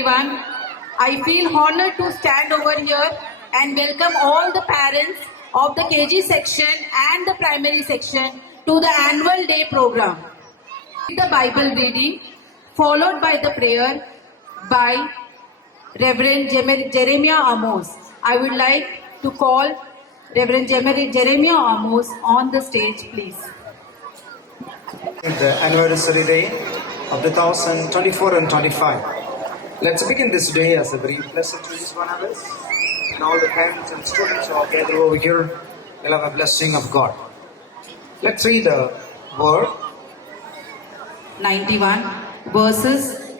everyone. I feel honored to stand over here and welcome all the parents of the KG section and the primary section to the annual day program. The Bible reading followed by the prayer by Reverend Jeremiah Amos. I would like to call Reverend Jeremiah Amos on the stage, please. The anniversary day of 2024 and 25. Let's begin this day as a very blessed to each one of us. And all the parents and students who are gathered over here will have a blessing of God. Let's read the word. 91 verses.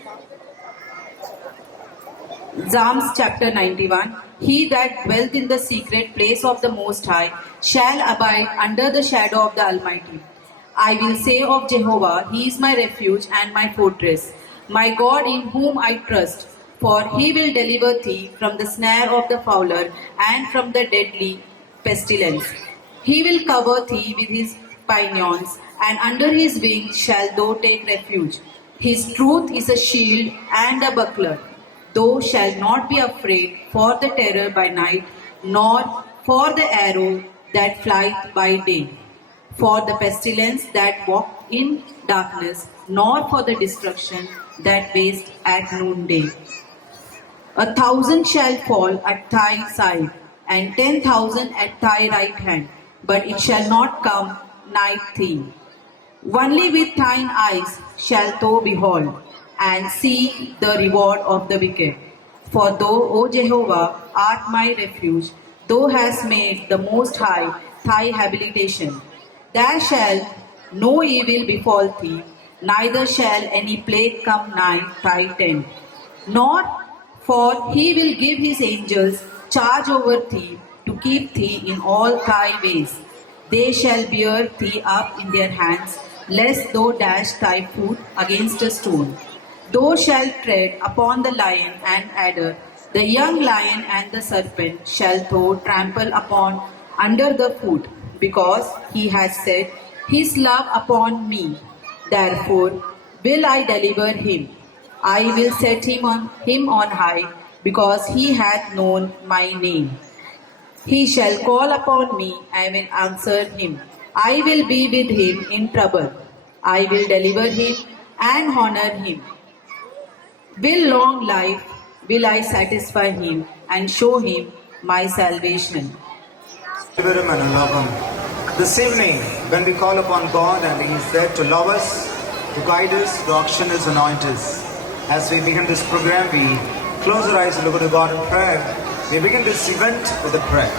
Psalms chapter 91. He that dwelleth in the secret place of the Most High shall abide under the shadow of the Almighty. I will say of Jehovah, He is my refuge and my fortress, my God in whom I trust. For He will deliver thee from the snare of the fowler and from the deadly pestilence. He will cover thee with His pinions, and under His wings shalt thou take refuge. His truth is a shield and a buckler. Thou shalt not be afraid for the terror by night, nor for the arrow that flieth by day, for the pestilence that walketh in darkness, nor for the destruction that wasteth at noonday. 1,000 shall fall at thy side, and 10,000 at thy right hand, but it shall not come nigh thee. Only with thine eyes shalt thou behold, and see the reward of the wicked. For thou, O Jehovah, art my refuge, thou hast made the Most High thy habitation. There shall no evil befall thee, neither shall any plague come nigh thy tent. Nor, for He will give His angels charge over thee, to keep thee in all thy ways. They shall bear thee up in their hands, lest thou dash thy foot against a stone. Thou shalt tread upon the lion and adder, the young lion and the serpent shalt thou trample upon under the foot, because He has set His love upon me. Therefore will I deliver him. I will set him on high, because he hath known my name. He shall call upon me, I will answer him. I will be with him in trouble. I will deliver him and honor him. With long life will I satisfy him and show him my salvation. Deliver him and love him. This evening, when we call upon God and He is there to love us, to guide us, to auction us, anoint us. As we begin this program, we close our eyes and look to God in prayer. We begin this event with a prayer.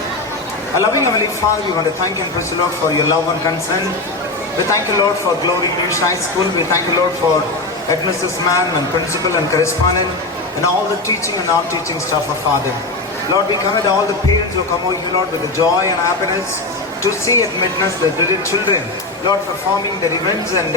Our loving Heavenly Father, we want to thank you and praise the Lord for your love and concern. We thank you, Lord, for Glory English High School. We thank you, Lord, for Headmistress Ma'am and Principal and Correspondent and all the teaching and non-teaching staff of Father. Lord, we commit all the parents who come over here, Lord, with the joy and happiness to see at midnight the little children, Lord, performing their events and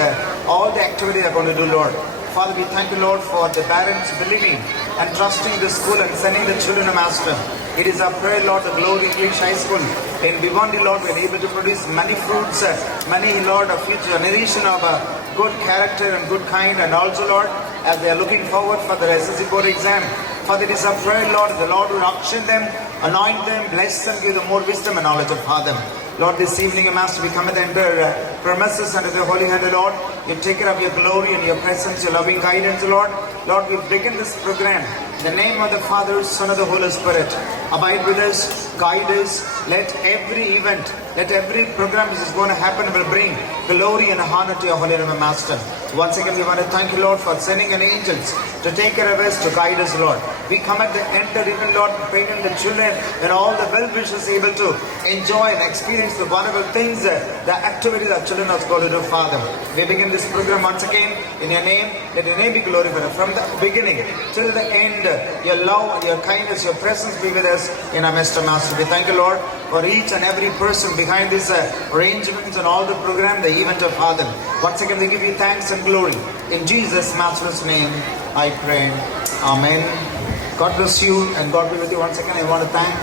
all the activity they're going to do, Lord. Father, we thank you, Lord, for the parents believing and trusting the school and sending the children a master. It is our prayer, Lord, the Glory English High School in Bhiwandi, Lord, we are able to produce many fruits, many, Lord, of future generation of good character and good kind, and also, Lord, as they are looking forward for the SSC board exam. Father, it is our prayer, Lord, the Lord will auction them, anoint them, bless them, give them more wisdom and knowledge of Father. Lord, this evening, Master, we come and enter premises under the holy hand, Lord. You take care of your glory and your presence, your loving guidance, Lord. Lord, we begin this program in the name of the Father, Son, and the Holy Spirit. Abide with us, guide us. Let every event, let every program which is going to happen will bring glory and honor to your holy name, Master. Once again, we want to thank you, Lord, for sending an angels to take care of us, to guide us, Lord. We come at the end, even, Lord, praying the children and all the well-wishers able to enjoy and experience the wonderful things, the activities that children are going to do, Father. We begin this program once again in your name. Let your name be glorified. From the beginning till the end, your love, your kindness, your presence be with us in our Master. We thank you, Lord, for each and every person behind this arrangements and all the program, the event of Father. Once again, we give you thanks and glory. In Jesus' matchless name, I pray. Amen. God bless you and God be with you. Once again, I want to thank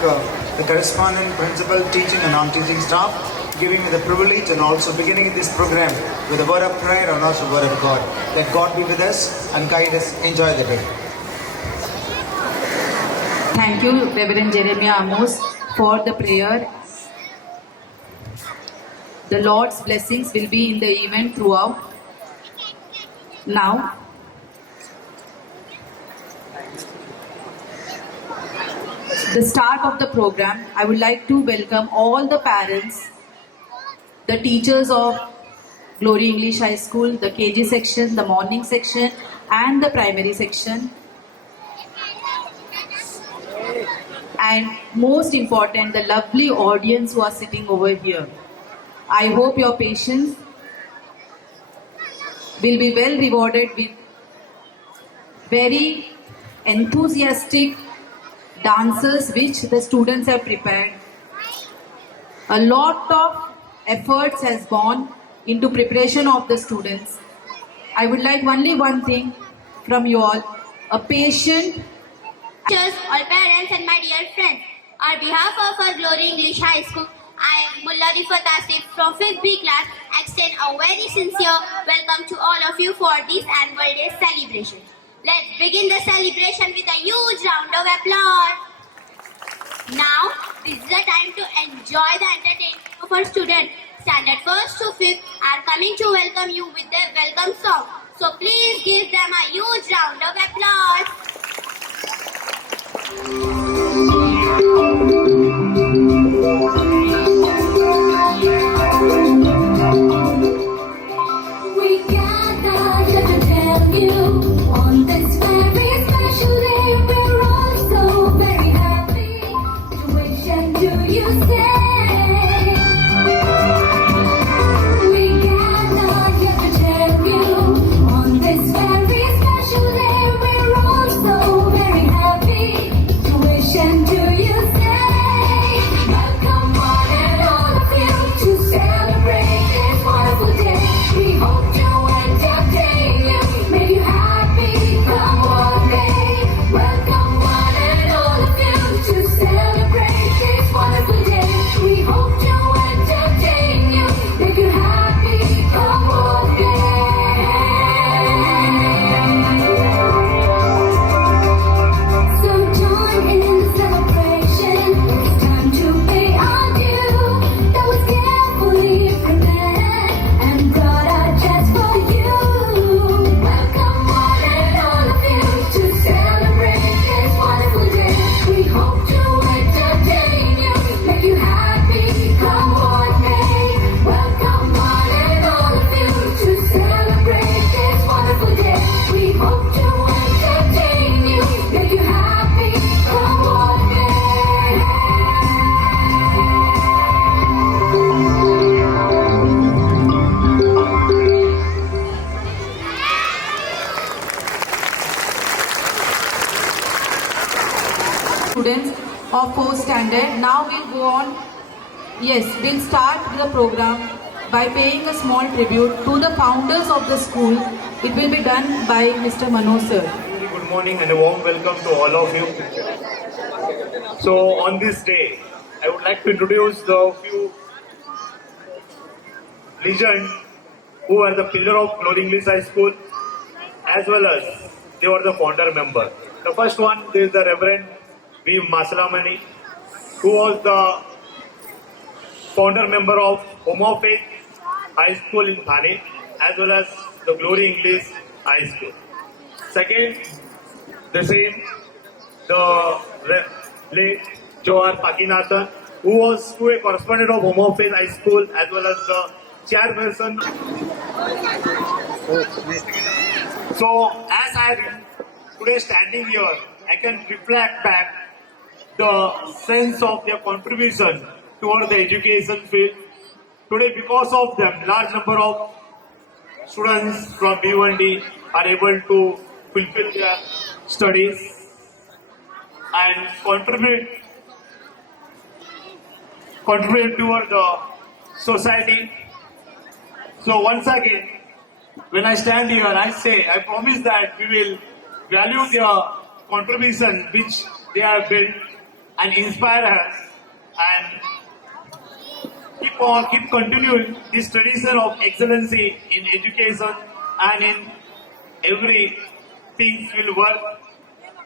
the correspondent, principal, teaching and non-teaching staff, giving me the privilege and also beginning this program with a word of prayer and also a word of God. Let God be with us and guide us. Enjoy the day. Thank you, Reverend Jeremiah Amos, for the prayer. The Lord's blessings will be in the event throughout. Now, the start of the program, I would like to welcome all the parents, the teachers of Glory English High School, the KG section, the morning section, and the primary section. And most important, the lovely audience who are sitting over here. I hope your patience will be well rewarded with very enthusiastic dances which the students have prepared. A lot of efforts has gone into preparation of the students. I would like only one thing from you all, a patient. Teachers, all parents and my dear friends, on behalf of our Glory English High School, I am Mulla Rifat Asif from 5th B class, extend a very sincere welcome to all of you for this annual day celebration. Let's begin the celebration with a huge round of applause. Now, this is the time to enjoy the entertainment of our students. Standard 1st to 5th are coming to welcome you with their welcome song. So please give them a huge round of applause. We gather here to tell you on this very special day we're all so very happy to wish and to you say. We gather here to tell you on this very special day we're all so very happy to wish and to you say. Welcome one and all of you to celebrate this wonderful day. We hope to entertain you, make you happy, come what may. Welcome one and all of you to celebrate this wonderful day. We hope to entertain you, make you happy, come what may. So join in the celebration. It's time to pay our due. That was carefully prepared and brought out just for you. Welcome one and all of you to celebrate this wonderful day. We hope to entertain you, make you happy, come what may. Welcome one and all of you to celebrate this wonderful day. We hope to entertain you, make you happy, come what may. Students of 4th standard. Now we'll go on. Yes, we'll start the program by paying a small tribute to the founders of the school. It will be done by Mr. Manoj sir. Very good morning and a warm welcome to all of you. So on this day, I would like to introduce the few legends who are the pillar of Glory English High School, as well as they were the founder member. The first one is the Reverend V. Masalamani, who was the founder member of Home of Faith High School in Thane, as well as the Glory English High School. Second, the same, the late Johar Pakinathan, who was a correspondent of Home of Faith High School, as well as the chairperson. So, as I am today standing here, I can reflect back the sense of their contribution toward the education field. Today, because of them, large number of students from B1D are able to fulfill their studies and contribute toward the society. So once again, when I stand here, I promise that we will value their contribution which they have built and inspire us, and keep continuing this tradition of excellency in education and in every things will work,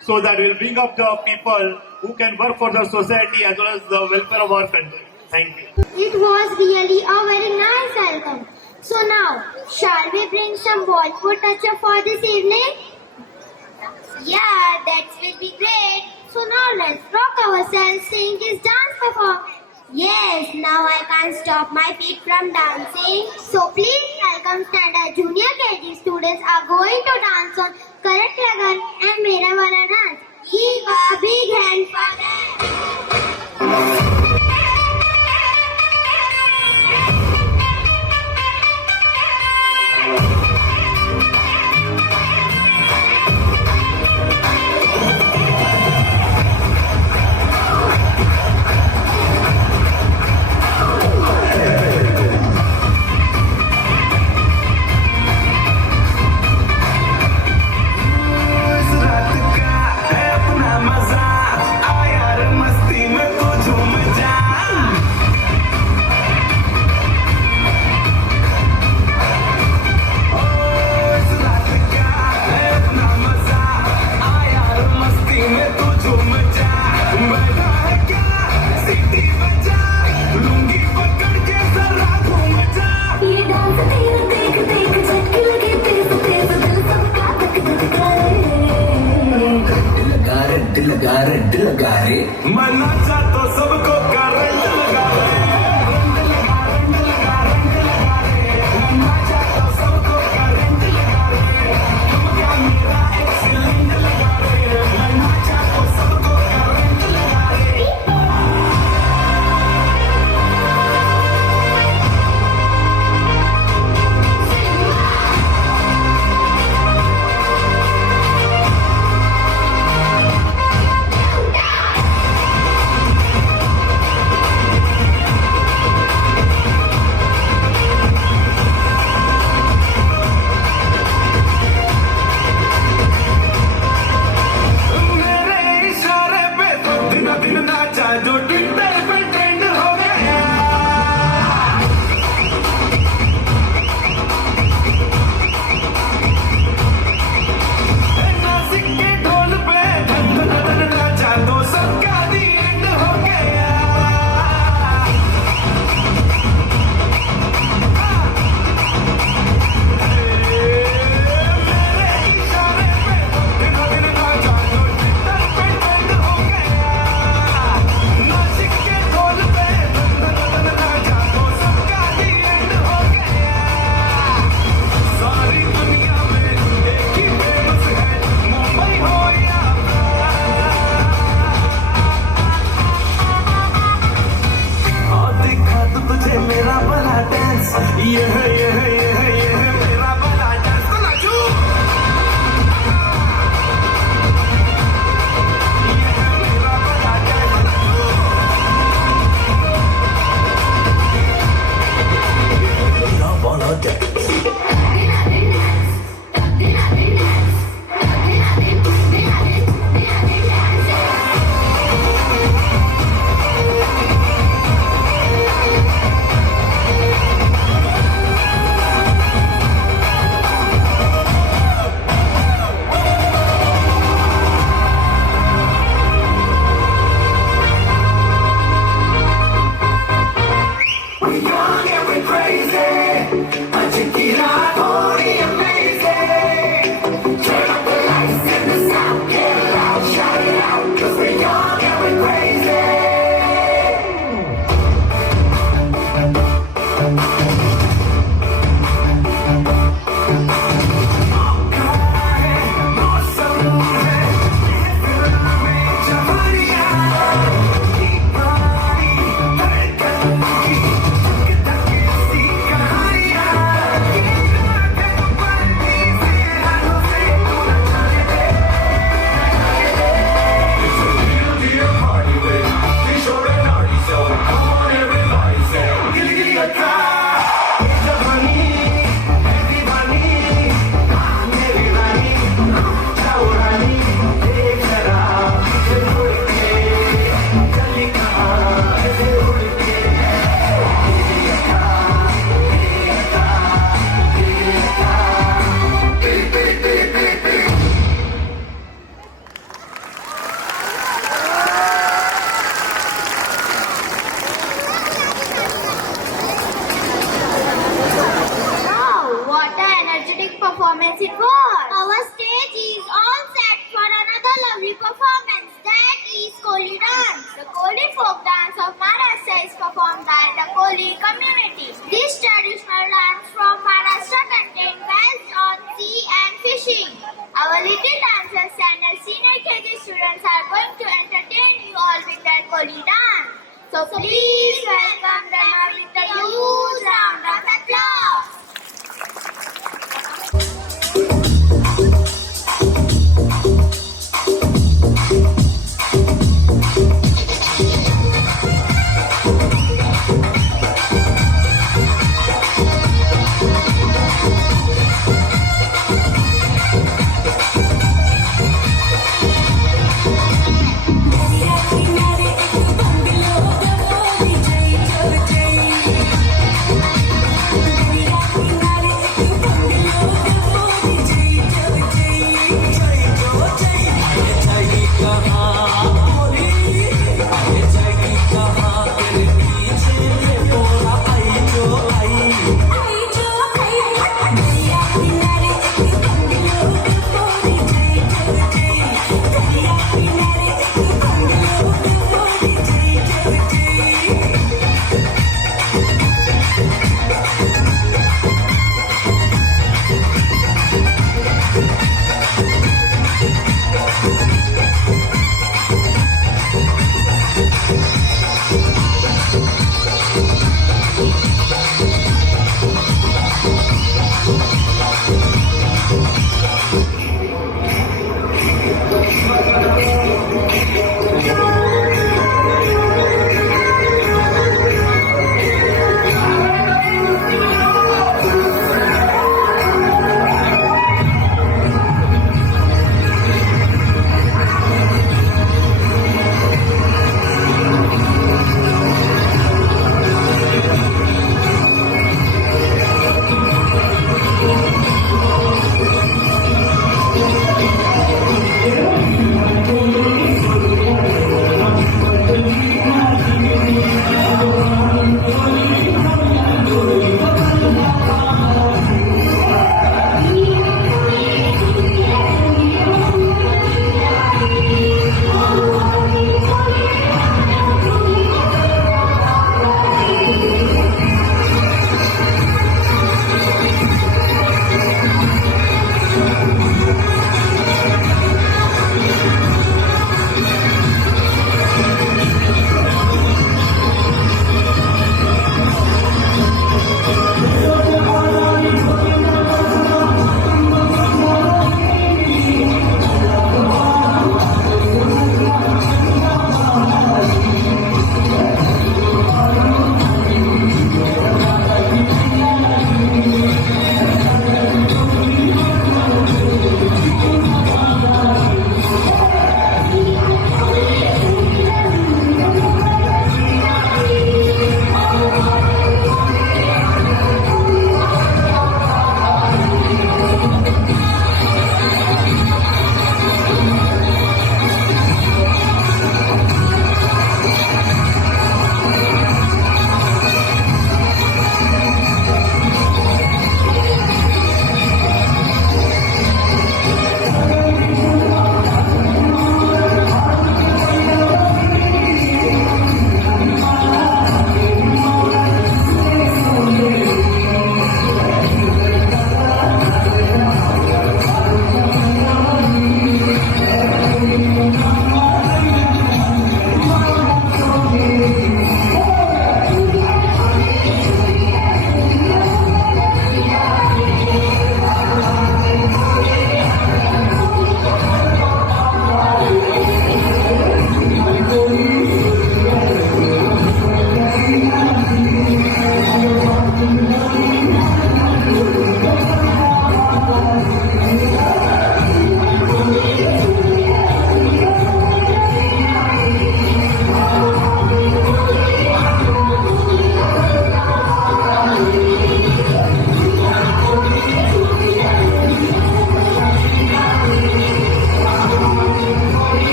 so that will bring up the people who can work for the society as well as the welfare of our country. Thank you. It was really a very nice welcome. So now, shall we bring some Bollywood touch-up for this evening? Yeah, that will be great. So now let's rock ourselves, sing this dance performance. Yes, now I can't stop my feet from dancing. So please welcome standard junior KG students are going to dance on Karat Lagan and Mera Wala dance. Give a big hand for them. ये dance तेरा देख देख झटके लगे तेज तेज दिल सबका धक धक करे रट लगा रे मना चाहतो सबको करंट लगा रे मना चाहतो सबको करंट लगा रे तुम क्या मेरा एक्सीलेंट लगा रे मना चाहतो सबको करंट लगा रे Koli folk dance of Maharashtra is performed by the Koli community. This traditional dance from Maharashtra contains based on sea and fishing. Our little dancers and our senior KG students are going to entertain you all with their Koli dance. So please welcome them with a huge round of applause.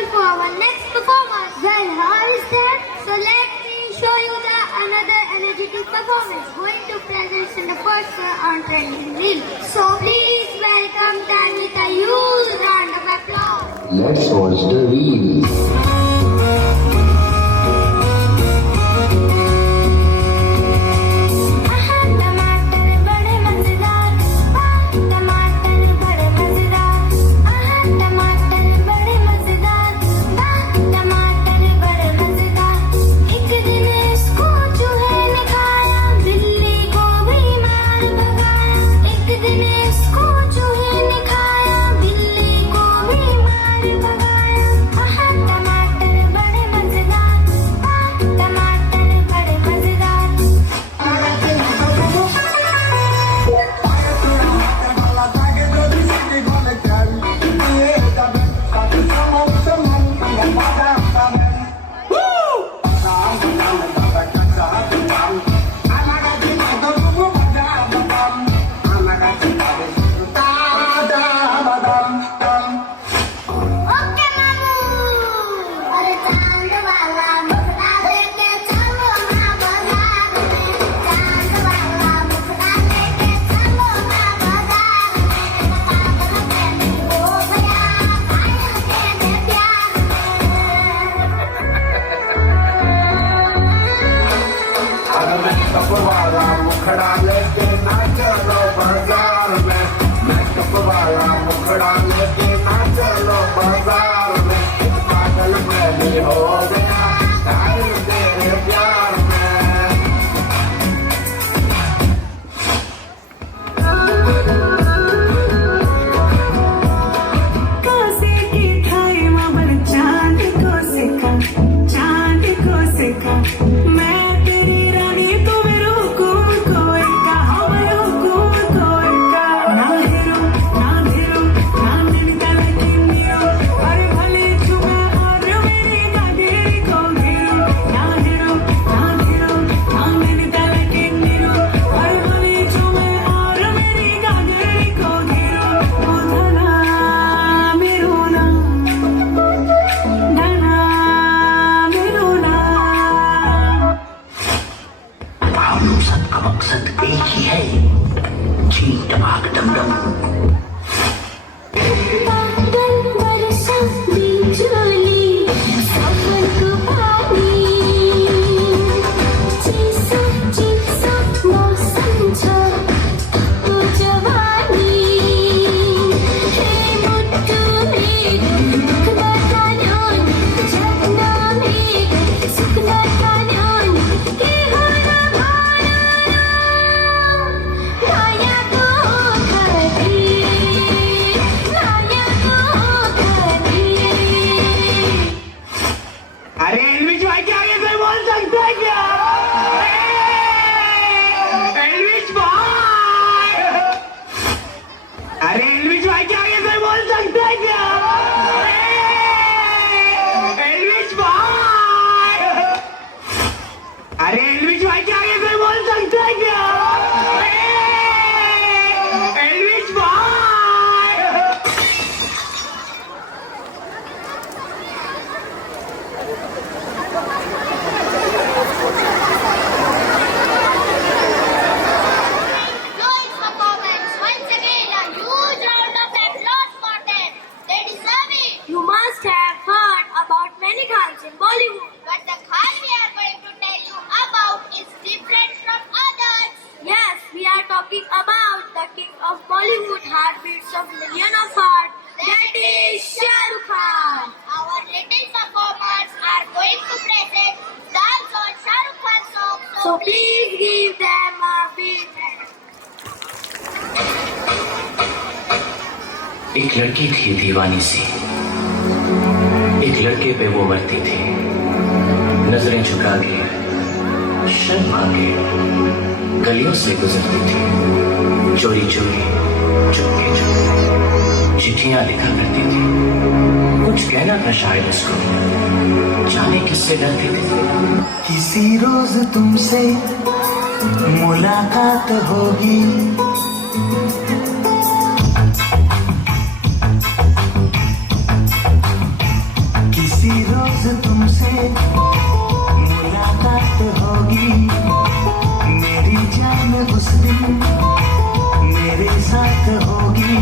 turn for our next performer. Well, how is that? So let me show you the another energetic performance going to present in the first on trending reel. So please welcome them with a huge round of applause. Let's watch the reel. टमाटर बड़े मजेदार टमाटर बड़े मजेदार टमाटर बड़े मजेदार टमाटर बड़े मजेदार एक दिन इसको चूहे ने खाया बिल्ली को भी मार भगाया एक दिन इसको चूहे ने खाया बिल्ली को भी मार भगाया टमाटर बड़े मजेदार टमाटर बड़े मजेदार ओके मामू अरे चांद वाला मुखड़ा लेके चलो ना बाजार में चांद वाला मुखड़ा लेके चलो ना बाजार में पागल प्रेमी हो गया घायल तेरे प्यार मैं कप वाला मुखड़ा लेके ना चलो बाजार में मैं कप वाला मुखड़ा लेके ना चलो बाजार में पागल प्रेमी हो गया घायल तेरे प्यार में कोसे की खाई मामर चांद को सिखा मैं तेरी रानी तू मेरे हुकुम को इक्का हमारे हुकुम को इक्का ना हिरो ना मिलता लेकिन नीरो अरे भले चुमे और मेरी गाड़ी को घेरो ना हिरो ना मिलता लेकिन नीरो अरे भले चुमे और मेरी गाड़ी को घेरो ओ धना मेरो ना धना मेरो ना हम लोग सबका मकसद एक ही है जी टमाक डम डम बादल बरसा बिजली सावन को पानी चीसा मौसम छा तो जवानी हे मुट्ठू में बतान्योन जगना में सुखना तान्योन के होना भाना नाया को खरी अरे एलविश भाई के आगे कोई बोल सकता है क्या एलविश भाई अरे एलविश भाई के आगे कोई बोल सकता है क्या एलविश भाई अरे एलविश भाई के आगे कोई बोल सकता है क्या एलविश भाई Join performance once again a huge round of applause for them. They deserve it. You must have heard about many khans in Bollywood. But the khan we are going to tell you about is different from others. Yes, we are talking about the king of Bollywood, heartbeats of million of heart. That is Shah Rukh Khan. Our little performers are going to present dance on Shah Rukh Khan song. So please give them a big hand. एक लड़की थी दीवानी सी एक लड़के पे वो मरती थी नजरें झुका के शर्मा के गलियों से गुजरती थी चोरी चोरी चुपके चुपके चिट्ठियां लिखा करती थी कुछ कहना था शायद उसको जाने किससे डरती थी किसी रोज तुमसे मुलाकात होगी रोज तुमसे मुलाकात होगी, मेरी जान उस दिन मेरे साथ होगी,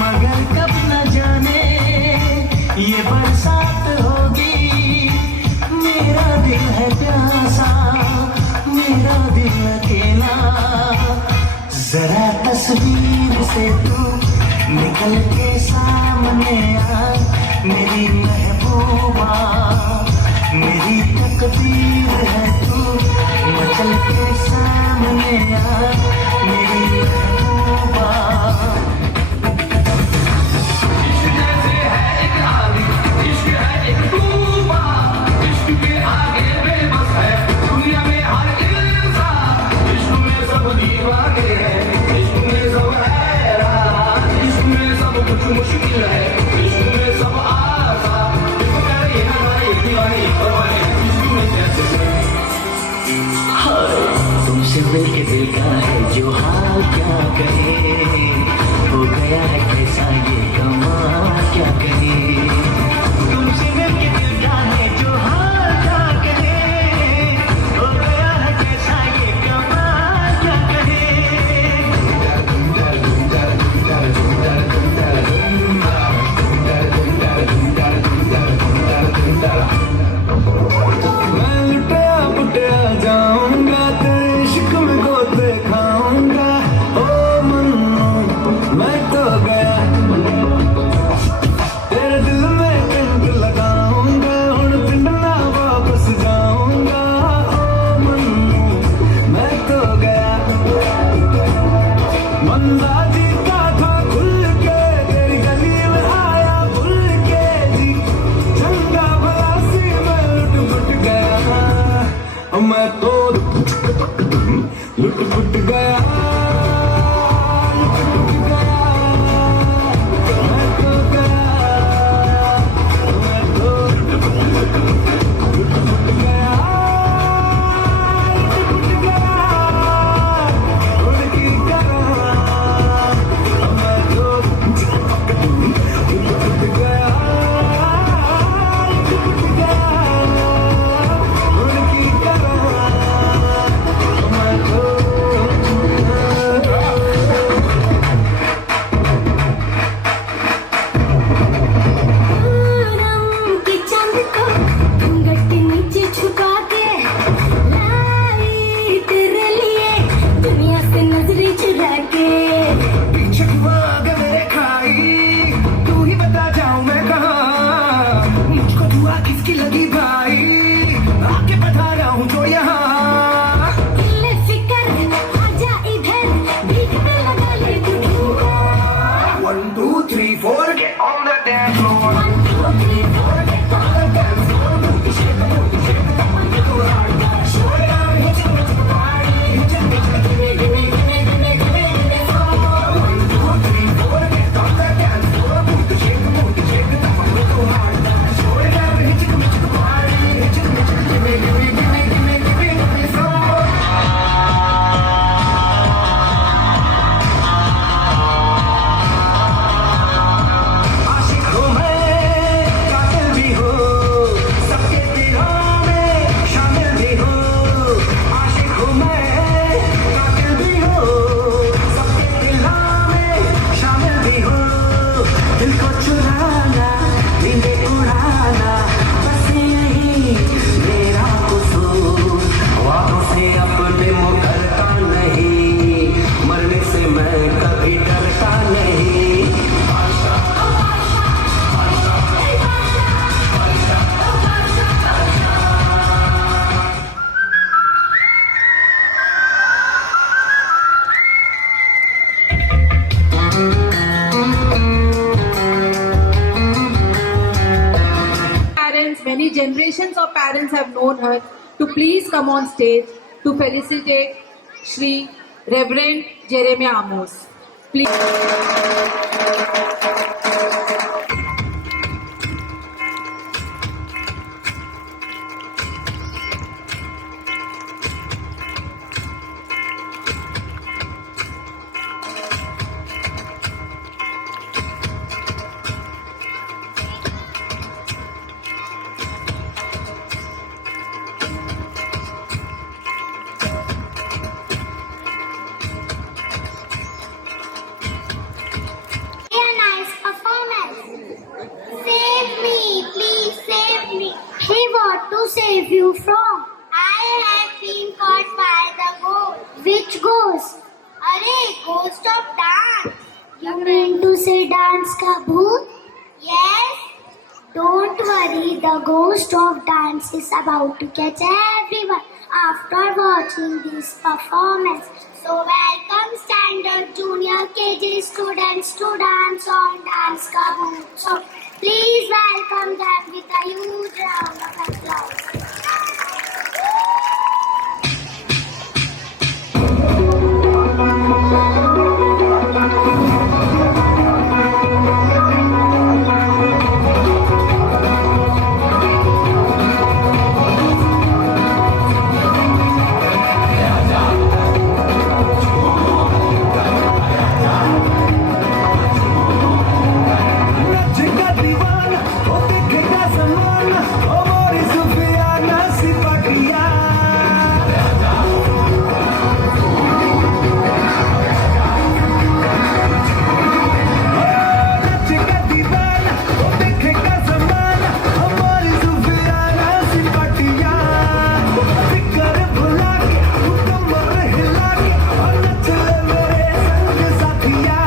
मगर कब न जाने ये बरसात होगी। मेरा दिल है प्यासा, मेरा दिल अकेला, जरा तस्वीर से तू निकल के सामने आ, मेरी महबूबा, मेरी तकदीर है तू, मचल के सामने आ, मेरी महबूबा। तुमसे मिलके दिल का है जो हाल क्या कहे, हो गया है कैसा ये कमाल क्या कहे। तुमसे मिलके दिल का है जो हाल क्या कहे, हो गया है कैसा ये कमाल क्या कहे। मैं लुटिया पुटिया जाऊंगा, तेरे इश्क में गोते खाऊंगा, ओ मन्नू मैं तो गया, तेरे दिल में पिंड लगाऊंगा, हुण पिंड ना वापस जाऊंगा, ओ मन्नू मैं तो गया। बंदा जीता था खुल के, तेरी गली में आया भूल के जी, चंगा भला सी मैं लुट पुट गया, मैं तो लुट पुट गया, लुट पुट गया, मैं तो गया, मैं तो लुट पुट गया, लुट पुट गया, उनकी तरह मैं तो लुट पुट गया, लुट पुट गया, उनकी तरह मैं तो पूनम की चांद को घूंघट नीचे छुपा के लाई तेरे लिए दुनिया से नजरें चुरा के। पीछे हुआ अगर मेरे खाई, तू ही बता जाऊं मैं कहाँ, मुझको दुआ किसकी लगी भाई, आके बता रहा हूँ जो यहाँ। दिल फिकर आजा इधर, भीख पे लगा ले तू ठुमका। 1 2 3 4 get on the dance floor. 1 2 3 4 get on the dance floor. Move the shape, go hard, show it down, hit it with the party, hit it, give me, give me, give me, give me, give me, give me some more. 1 2 3 4 get on the dance floor. Move the shape, go hard, show it down, hit it with the party, hit it, give me, give me, give me, give me, give me, give me some more. आशिक हूँ मैं, कातिल भी हूँ, सबके दिलों में शामिल भी हूँ। आशिक हूँ मैं, कातिल भी हूँ, सबके दिलों में शामिल भी हूँ। दिल को चुराना, नींदें उड़ाना, बस यही मेरा कसूर। वादों से अपने मुकरता नहीं, मरने से मैं कभी डरता नहीं। Parents, many generations of parents have known her to please come on stage to felicitate Shri Reverend Jeremiah Amos. Please. to save you from? I have been caught by the ghost. Which ghost? Arey, ghost of dance. You mean to say dance ka bhoot? Yes. Don't worry, the ghost of dance is about to catch everyone after watching this performance. So welcome standard junior KG students to dance on Dance Ka Bhoot. So please welcome them with a huge round of applause. नचेगा दीवाना ओ देखेगा जमाना ओ मोरी सुफियाना सिपहिया नचेगा दीवाना ओ देखेगा जमाना ओ मोरी सुफियाना सिपहिया फिकर भुला के कमर हिला के और नच ले मेरे संग साथिया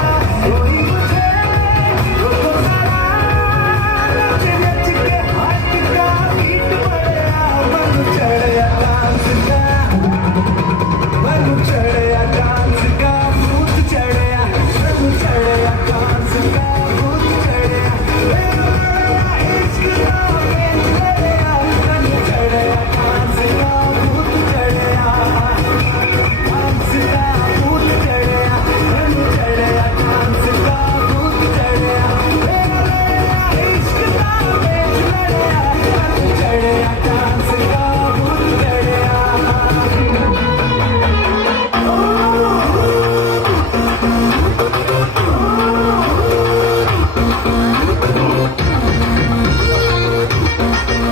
कोई मुझे तो सारा नच नच के हाथ का बीट बढ़िया बन चढ़या डांस का भूत चढ़या बन चढ़या डांस का भूत चढ़या इश्क का बेल चढ़या बन चढ़या डांस का भूत चढ़या डांस का भूत चढ़या बन चढ़या डांस का भूत चढ़या इश्क का बेल चढ़या बन चढ़या डांस का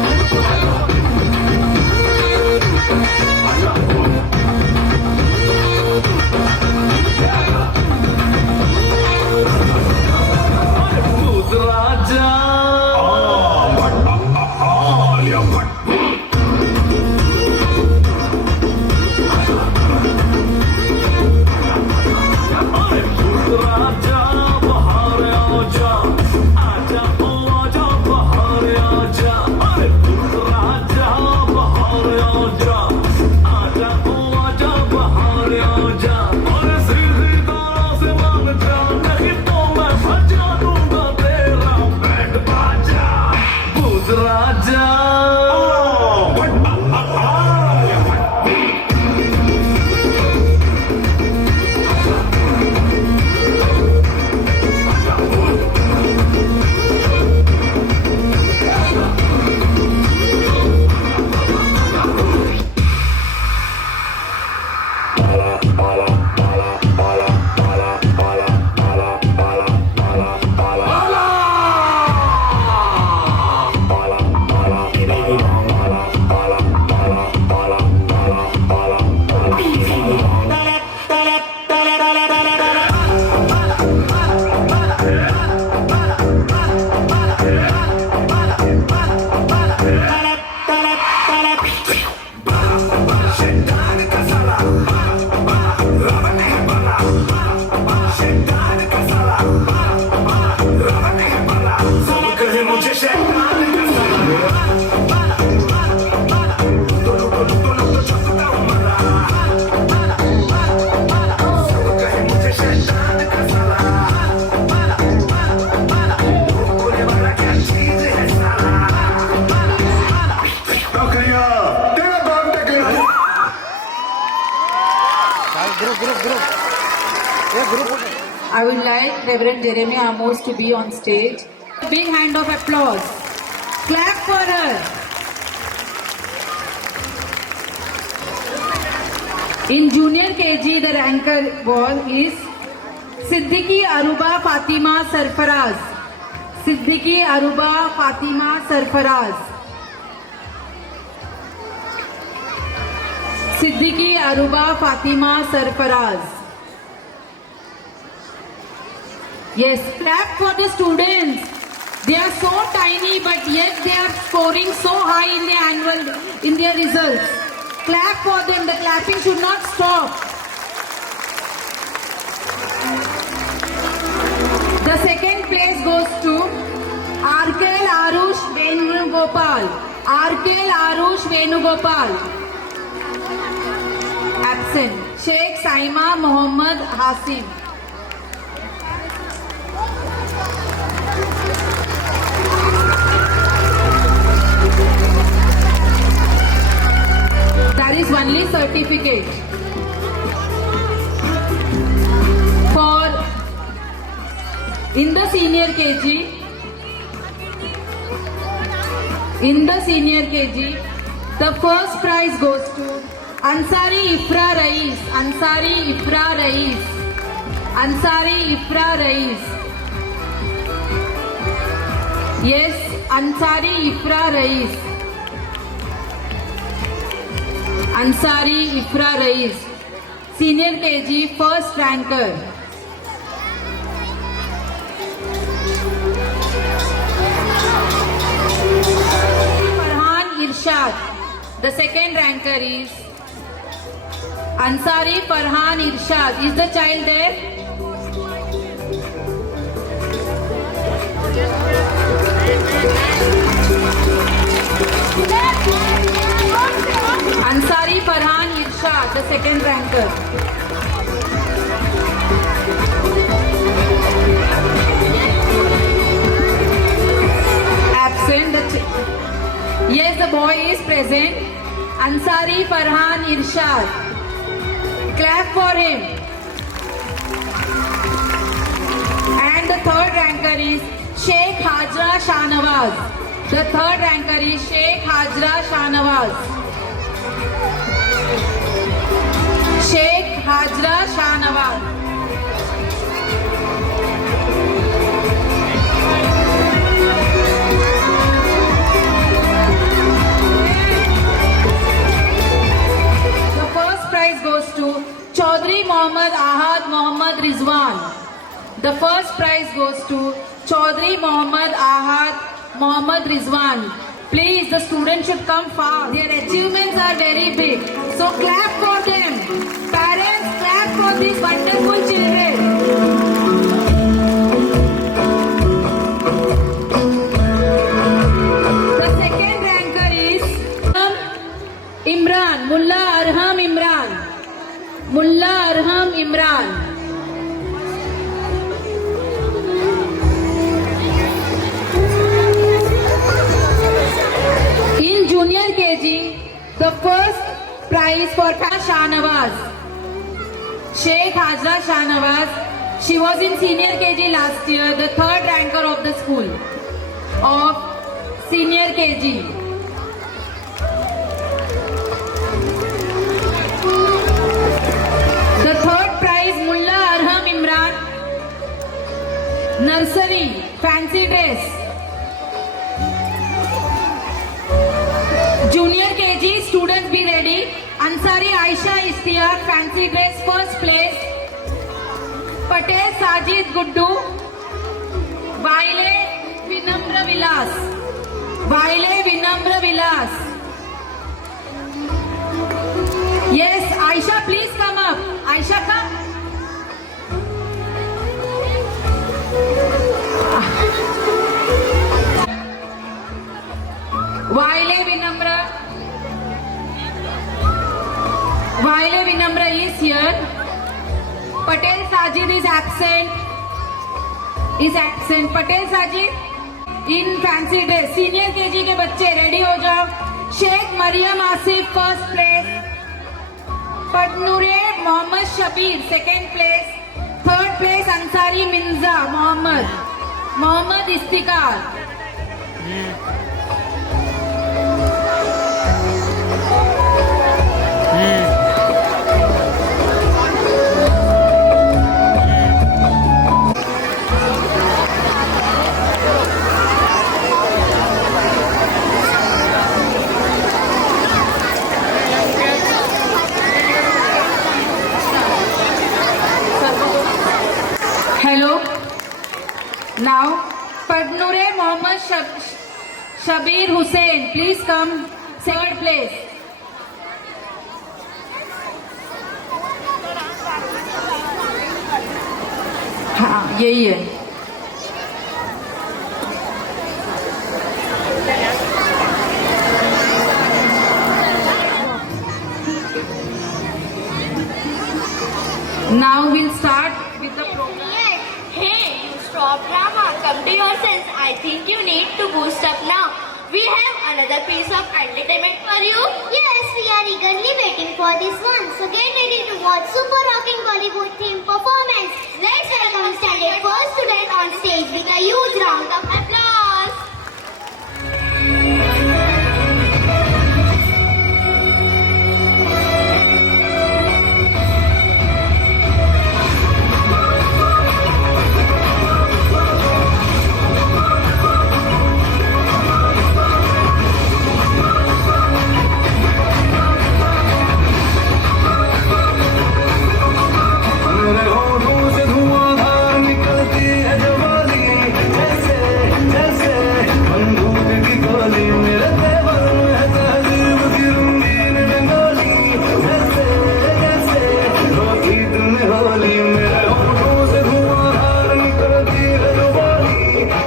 भूत चढ़या I would like Reverend Jeremy Amos to be on stage. A big hand of applause. Clap for her. In junior KG, the ranker is Siddiqui Aruba Fatima Sarfaraz. Siddiqui Aruba Fatima Sarfaraz. Siddiqui Aruba Fatima Sarfaraz. Yes, clap for the students. They are so tiny, but yet they are scoring. scoring so high in their results. Clap for them. The clapping should not stop. The second place goes to Arkel Arush Venugopal. Arkel Arush Venugopal. Absent. Sheikh Saima Mohammad Hasim. That is only certificate. For in the senior KG, the first prize goes to Ansari Ifra Rais. Ansari Ifra Rais. Ansari Ifra Rais. Yes, Ansari Ifra Rais. Ansari Ifra Rais. Senior KG first ranker. Farhan Irshad. The second ranker is Ansari Farhan Irshad. Is the child there? Ansari Farhan Irshad, the second ranker. Absent. Yes, the boy is present. Ansari Farhan Irshad. Clap for him. And the third ranker is Sheikh Hajra Shahnawaz. The third ranker is Sheikh Hajra Shahnawaz. Sheikh Hajra Shahnawaz. The first prize goes to Chaudhry Mohammad Ahad Mohammad Rizwan. The first prize goes to Chaudhry Mohammad Ahad Mohammad Rizwan. Please, the students should come fast. Their achievements are very big. So clap for them. Parents, clap for these wonderful children. The second ranker is Imran, Mullah Arham Imran. Mullah Arham Imran. In junior KG, the first prize for Shahnawaz. Sheikh Hajra Shahnawaz. She was in senior KG last year, the third ranker of the school of senior KG. The third prize, Mullah Arham Imran. Nursery, fancy dress. Junior KG, students be ready. Ansari Aisha Istiyaq, fancy dress, first place. Patel Sajid Guddu. Vaile Vinamra Vilas. Vaile Vinamra Vilas. Yes, Aisha, please come up. Aisha, come. Vaile Vinamra. Vaile Vinamra is here. Patel Sajid is absent. Patel Sajid in fancy dress. Senior KG के बच्चे ready हो जाओ. Sheikh Mariam Asif first place. Padnure Mohammad Shabir second place. Third place Ansari Minza Mohammad Istiqar. Hello. Now, Padnure Mohammad Shabir Hussain, please come. Third place. हाँ यही है. Now we'll start with the program. Hey, you stop drama. Come to your sense. I think you need to boost up now. We have another piece of entertainment for you. Yes, we are eagerly waiting for this one. So get ready to watch super rocking Bollywood theme performance. Let's welcome standard first student on stage with a huge round of applause. मेरे होठों से धुआंधार निकलती है जवानी, जैसे जैसे बंदूक की गोली। मेरे तेवर में है तहजीब की रंगीन रंगोली, जैसे जैसे रोती तुमने होली। मेरे होठों से धुआंधार निकलती है जवानी,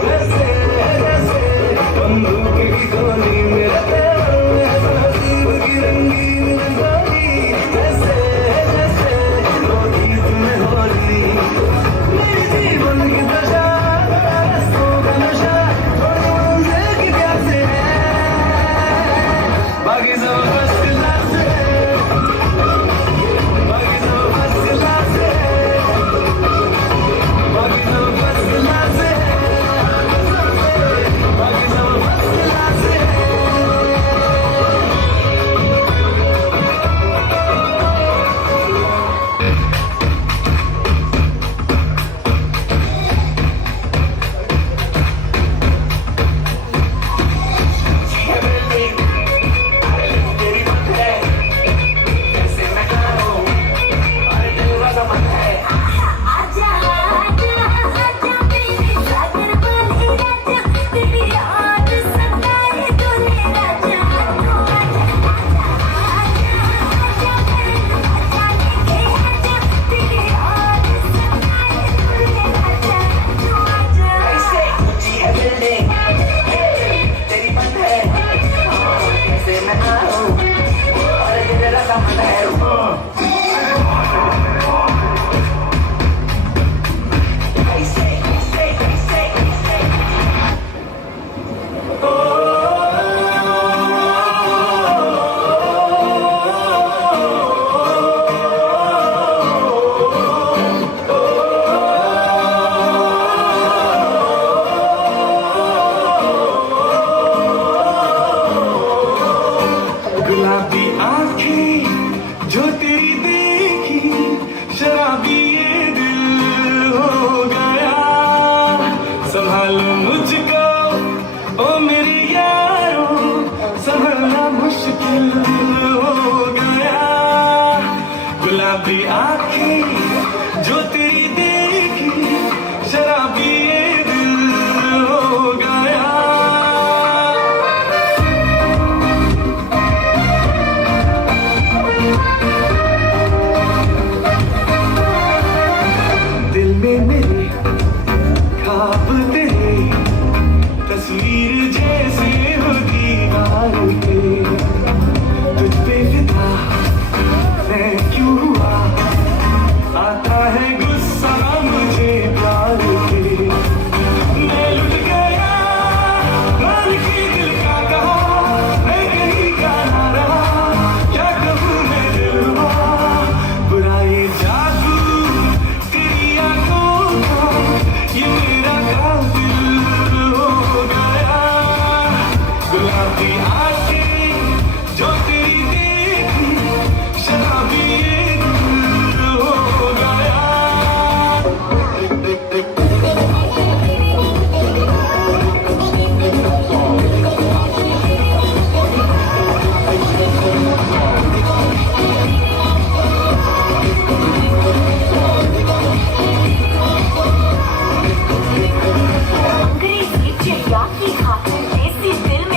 जैसे जैसे बंदूक की गोली। मेरे तेवर में है तहजीब की रंगीन रंगोली, जैसे जैसे रोती तुमने होली। मेरे जीवन की दशा रस्तों का नशा थोड़ी मंजिल की प्यासे है, बाकी सब बस लाश है, बाकी सब बस लाश है, बाकी सब बस लाश है, बाकी सब बस लाश है। आजा आजा आजा मेरे सागर वाले राजा, तेरी याद सताए तूने राजा। तू आजा आजा आजा मेरे आजा लेके आजा, तेरी याद सताए तूने राजा। तू आजा कैसे ऊंची है बिल्डिंग तेरी बंद है, कैसे मैं आऊं और तेरा सामान है। कैसे कैसे कैसे कैसे गुलाबी आँखें जो तेरी देखी, शराबी ये दिल हो गया। संभालो मुझको ओ मेरे यारो, संभलना मुश्किल हो गया। गुलाबी आँखें जो तेरी देखी, शराबी ये दिल हो गया। दिल में मेरे ख्वाब तेरे, तस्वीर जैसे हो दीवार पे। तुझ पे फिदा मैं क्यों हुआ, आता है गुस्सा मुझे प्यार पे। मैं लुट गया मालिक दिल का कहा, मैं कहीं का ना रहा, क्या कहूँ मैं दिलवा। बुरा ये जादू तेरी आंखों का, ये मेरा कातिल हो गया। गुलाबी आंखें जो तेरी देखी, शराबी ये दिल हो गया। अंग्रेजी चिड़िया की खातिर देसी दिल में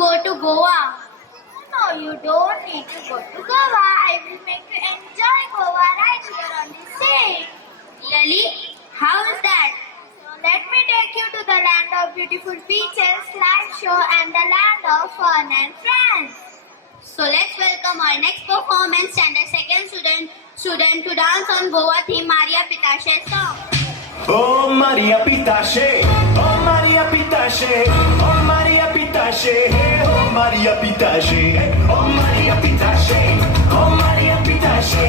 go to Goa. No, you don't need to go to Goa. I will make you enjoy Goa right here on the stage. Really? How is that? So let me take you to the land of beautiful beaches, light show, and the land of fun and friends. So let's welcome our next performance and the second student to dance on Goa theme Maria Pitashe's song. Oh Maria Pitashe, oh Maria Pitashe, oh Maria Pitashe, oh Maria Pitashe, oh Maria Pitashe, oh Maria Pitashe,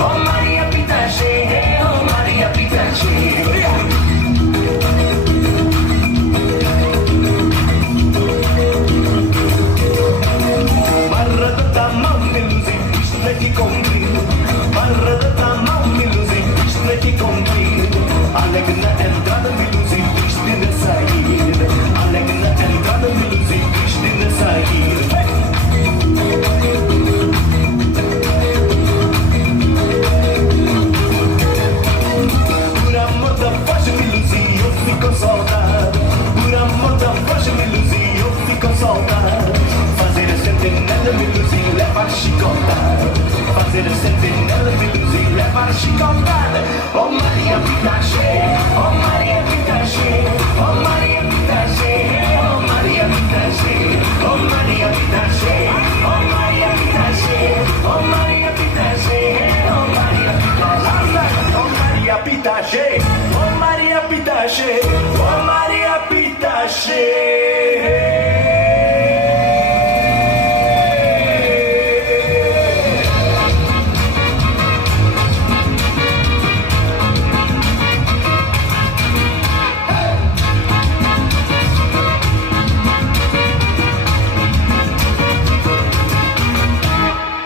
oh Maria Pitashe, oh Maria Pitashe. Alegna entrada me luzi, Cristina sair. Alegna entrada me luzi, Cristina sair. Por amor da voz me luzi, eu fico saudade. Por amor da voz me luzi, eu fico saudade. Fazer a sentinela me luzi, leva a chicotada. Fazer a sentinela me luzi, leva a chicotada. Oh Maria Pitashe, oh Maria Pitashe, oh Maria Pitashe, oh Maria Pitashe, oh Maria Pitashe, oh Maria Pitashe, oh Maria Pitashe, oh Maria Pitashe, oh Maria Pitashe, oh Maria Pitashe, oh Maria Pitashe.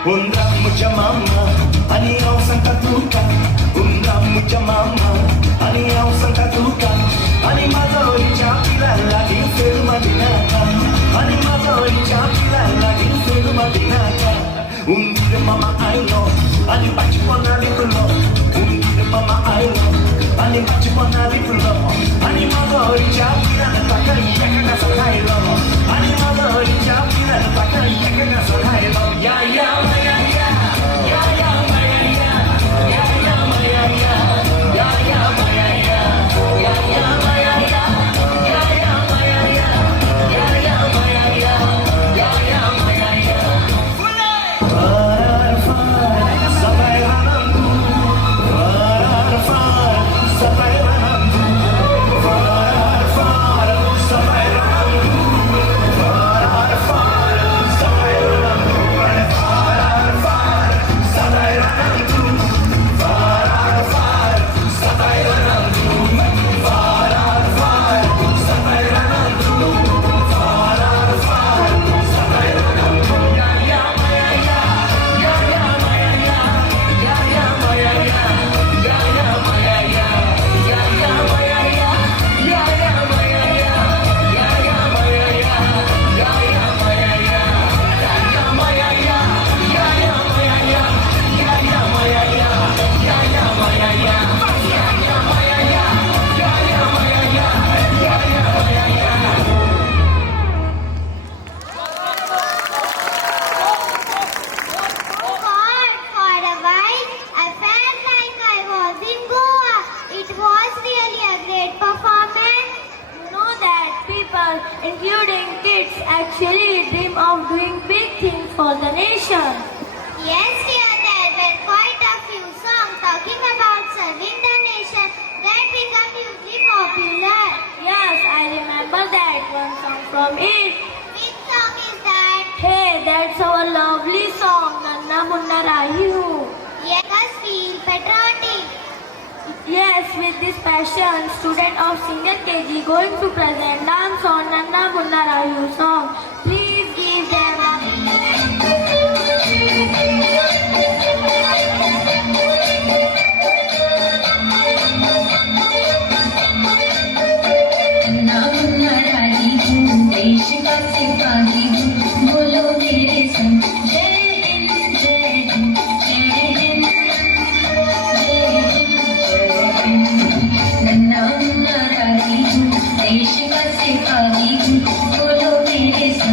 Unda mucha mama, ani au sangkatuka. Unda mucha mama, ani au sangkatuka. Ani mazori chapila lagi firma dinaka. Ani mazori chapila lagi firma dinaka. Undi mama I know, ani bachi pona lipulo. Undi mama I know, ani bachi pona lipulo. Ani mazori chapila nataka yeka na sakailo. Ani mazori chapila nataka yeka na sakailo. Ya ya. Including kids actually dream of doing big things for the nation. Yes, dear, there were quite a few songs talking about serving the nation that became hugely popular. Yes, I remember that one song from it. Which song is that? Hey, that's our lovely song, Nanna Munna Rayu. Yes, us feel patriotic. Yes, with this passion, student of senior KG going to present dance on Nanna Munna Rayu song. Please give them a नन्ना मुन्ना राही हूँ, देश का सिपाही हूँ, बोलो मेरे संग जय हिंद जय हिंद जय हिंद जय हिंद। नन्ना मुन्ना राही हूँ, देश का सिपाही हूँ, बोलो मेरे संग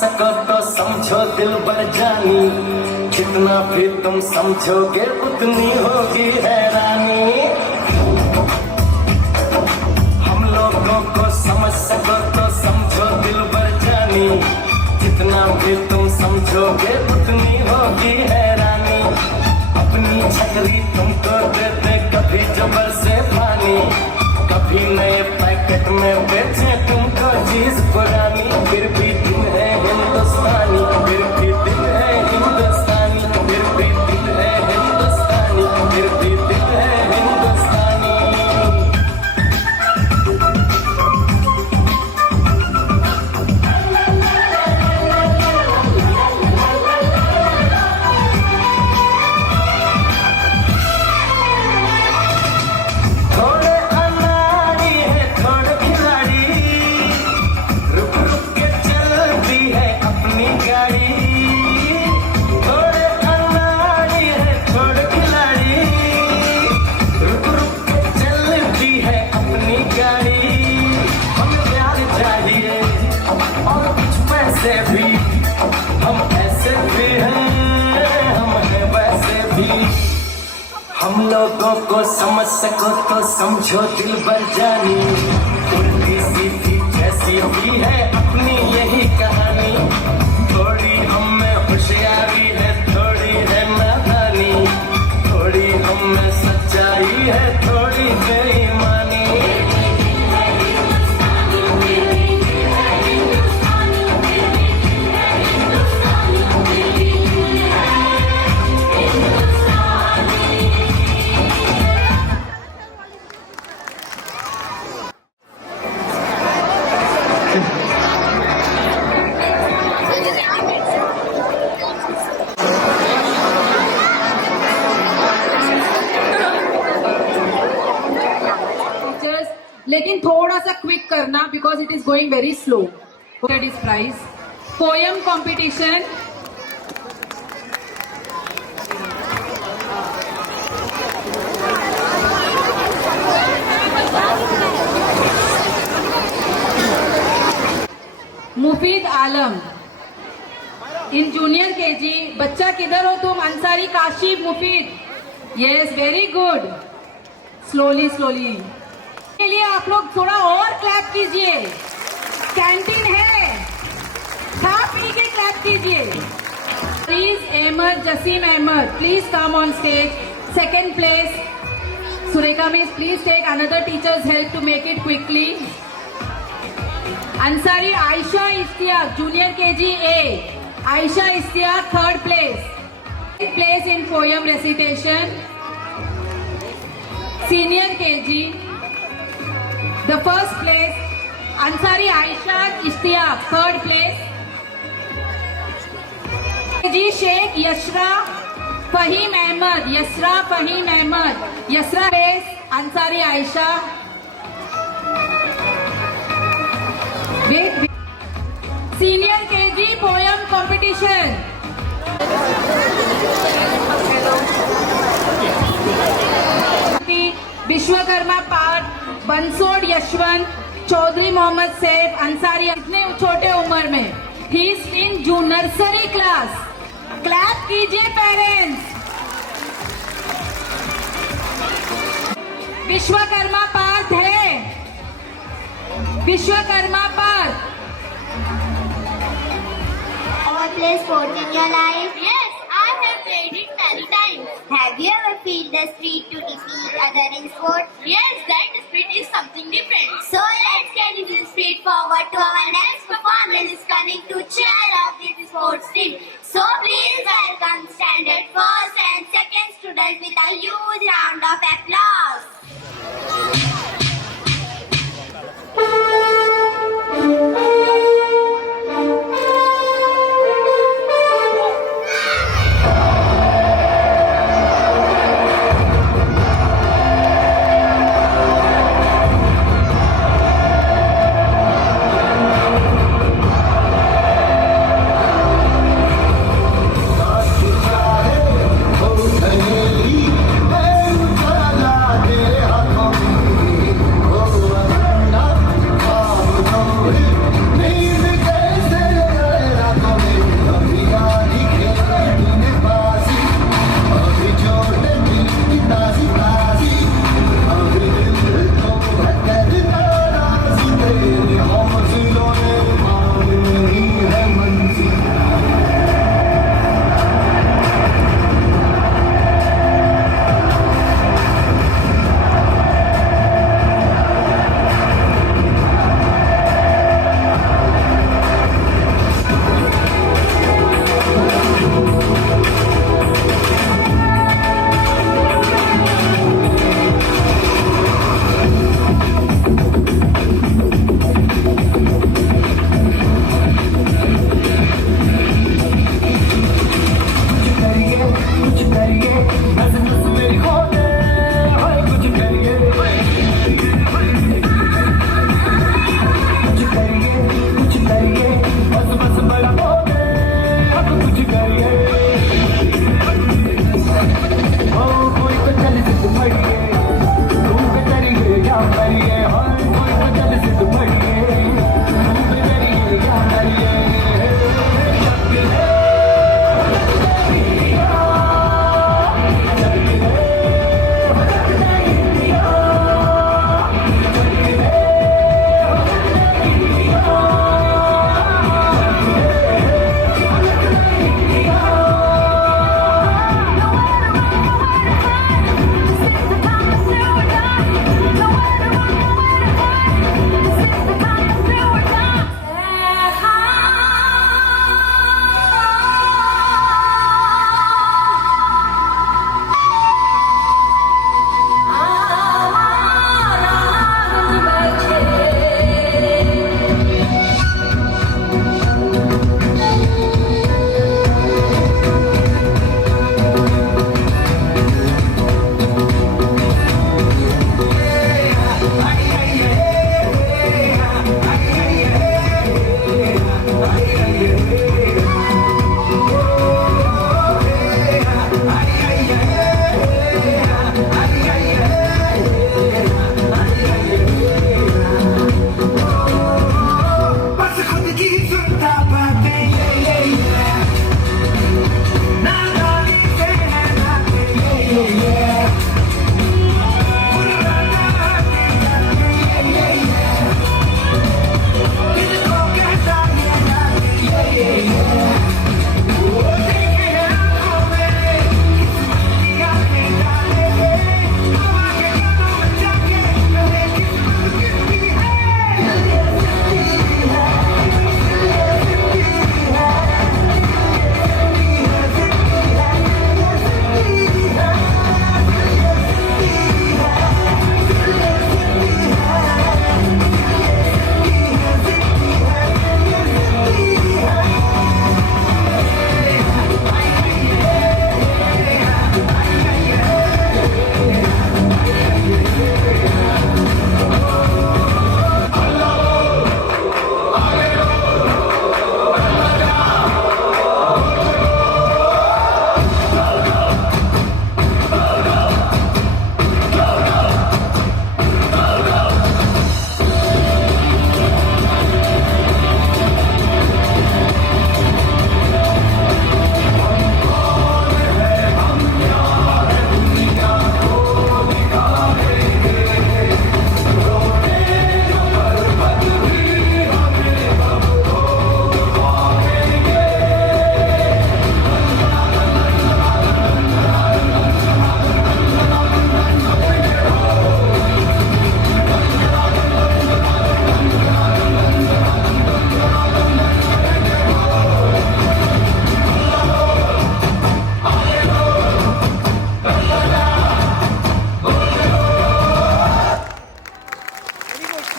सको तो समझो दिल भर जानी, जितना भी तुम समझोगे उतनी होगी हैरानी। हम लोगों को समझ सको तो समझो दिल भर जानी, जितना भी तुम समझोगे उतनी होगी हैरानी। अपनी छतरी तुमको दे दे कभी जबर से पानी, कभी नए पैकेट में बेचे तुमको चीज पुरानी। फिर भी दिल है हिंदुस्तानी, फिर भी दिल है हिंदुस्तानी, फिर भी दिल है हिंदुस्तानी, फिर भी दिल है हिंदुस्तानी। थोड़े अनाड़ी है थोड़े खिलाड़ी, रुक रुक के चलती है अपनी गाड़ी। थोड़े अनाड़ी है थोड़े खिलाड़ी, रुक रुक के चलती है अपनी गाड़ी। हमें प्यार चाहिए और कुछ पैसे भी, हम ऐसे भी हैं हम हैं वैसे भी। हम लोगों को समझ सको तो समझो दिल भर जानी, उल्टी सीधी जैसी भी है अपनी यही कहानी। थोड़ी हम में होशियारी है थोड़ी है नादानी, थोड़ी हम में सच्चाई है थोड़ी बेईमानी। लेकिन थोड़ा सा क्विक करना because it is going very slow. That is prize poem competition. Mufeed Alam in junior KG. बच्चा किधर हो तुम? Ansari Kashif Mufeed. Yes very good. Slowly slowly के लिए आप लोग थोड़ा और क्लैप कीजिए। कैंटीन है, खा पी के क्लैप कीजिए। Please Ahmed Jasim Ahmed please come on stage. Second place Surekha miss please take another teachers help to make it quickly. Ansari Aisha Ishtiaq junior KG A. Aisha Ishtiaq third place in poem recitation. Senior KG the first place Ansari Aisha Ishtiaq, third place जी Shaikh Yashra Faheem Ahmed. Yasra Faheem Ahmed. Yasra place Ansari Aisha. Wait senior KG poem competition. Vishwakarma पाठ बंसोड़ यशवंत चौधरी मोहम्मद सैफ अंसारी। इतने छोटे उम्र में he is in जू nursery class. Clap कीजिए parents. Vishwakarma पाठ है, विश्वकर्मा पाठ। Ever play sport in your life? Yes, I have played it many times. Have you ever feel the spirit to defeat other in sport? Yes, that spirit is something different. So let's carry this spirit forward to our next performance is coming to cheer up this sports team. So please welcome standard first and second students with a huge round of applause. La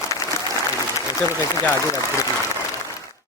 ऐसे को कैसे क्या आगे बढ़